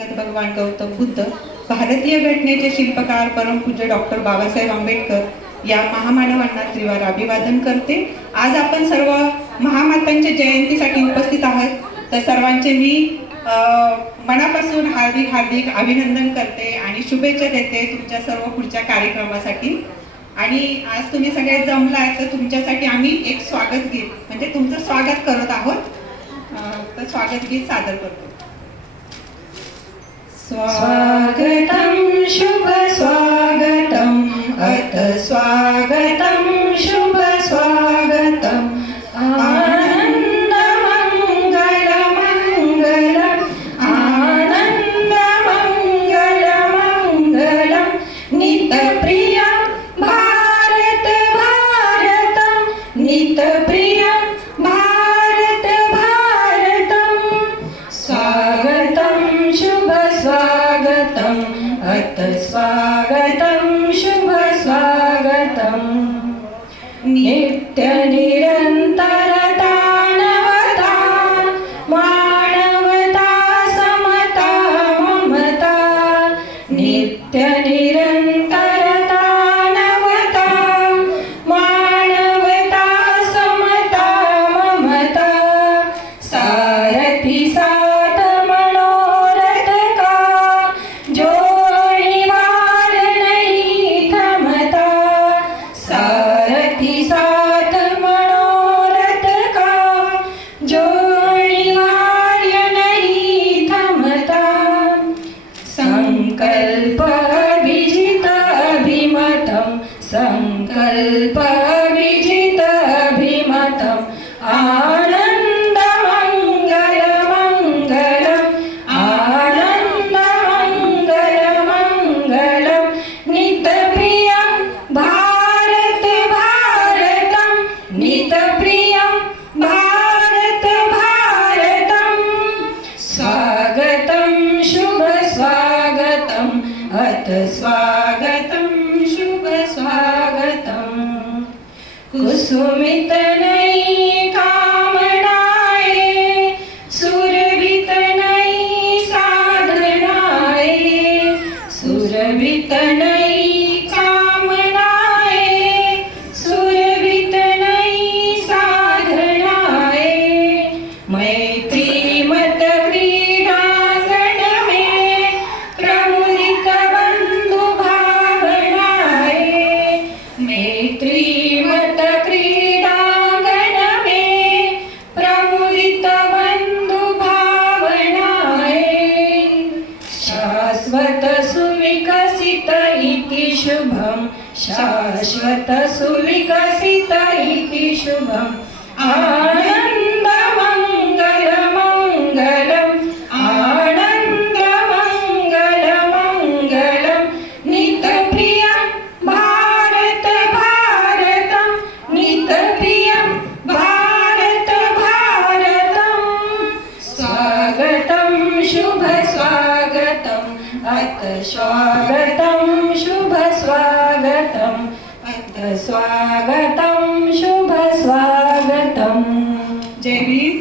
भगवान गौतम बुद्ध, भारतीय घटनेचे शिल्पकार परमपूज्य डॉक्टर बाबासाहेब आंबेडकर या महामानवांना त्रिवार अभिवादन करते। आज आपण सर्व महामातांच्या जयंतीसाठी उपस्थित आहात, तर सर्वांचे मी मनापासून हार्दिक हार्दिक अभिनंदन करते आणि शुभेच्छा देते तुमच्या सर्व पुढच्या कार्यक्रमासाठी। आणि आज तुम्ही सगळे जमलात तर तुमच्यासाठी आम्ही एक स्वागत गीत म्हणजे तुमचं स्वागत करत आहोत, तर स्वागत गीत सादर करतो। स्वागतम शुभ स्वागतम अथ स्वागतम शुभ स्वागतम आनंद मंगल मंगलम आनंद मंगल मंगलम नित प्रियम भारत भारतम नित प्रियम भारत भारतम स्वागतम शुभ स्वागतम अथ स्वागतम शुभ स्वागतम नित्य निरंतरता नवता मानवता समता ममता नित्य निरंतरता नवता मानवता समता ममता सारथी साथ मनोरथ का जोड़ी वार नहीं थमता सारथी साथ मनोरथ का जोड़ी वार नहीं थमता संकल्प विजित अभिमतम संकल्प विजित अभिमतम आनंद मंगल मंगलम आनंद मंगल मंगलम नित प्रियम भारत भारतम नित प्रियम भारत भारतम स्वागतम शुभ स्वागतम अथ स्वागतम शुभ स्वागतम कुसुमित नई कामनाएं सुरभित नई साधनाएं सुरभित नई कामनाएं सुरभित नई साधनाएं मैत्री मत क्रीडांगण में प्रमुदित बंधु भावनाएं मैत्री मत क्रीडांगण में प्रमुदित बंधु भावनाएं शाश्वत सुविकसित इति शुभम शाश्वत सुविकसित इति शुभम आनंद मंगल मंगलम आनंद मंगल मंगलम नित प्रियम भारत भारतम नित प्रियम भारत भारतम स्वागतम शुभ स्वागतम अथ स्वागतम शुभ स्वागतम अथ स्वागतम शुभ स्वागतम। जय भीम।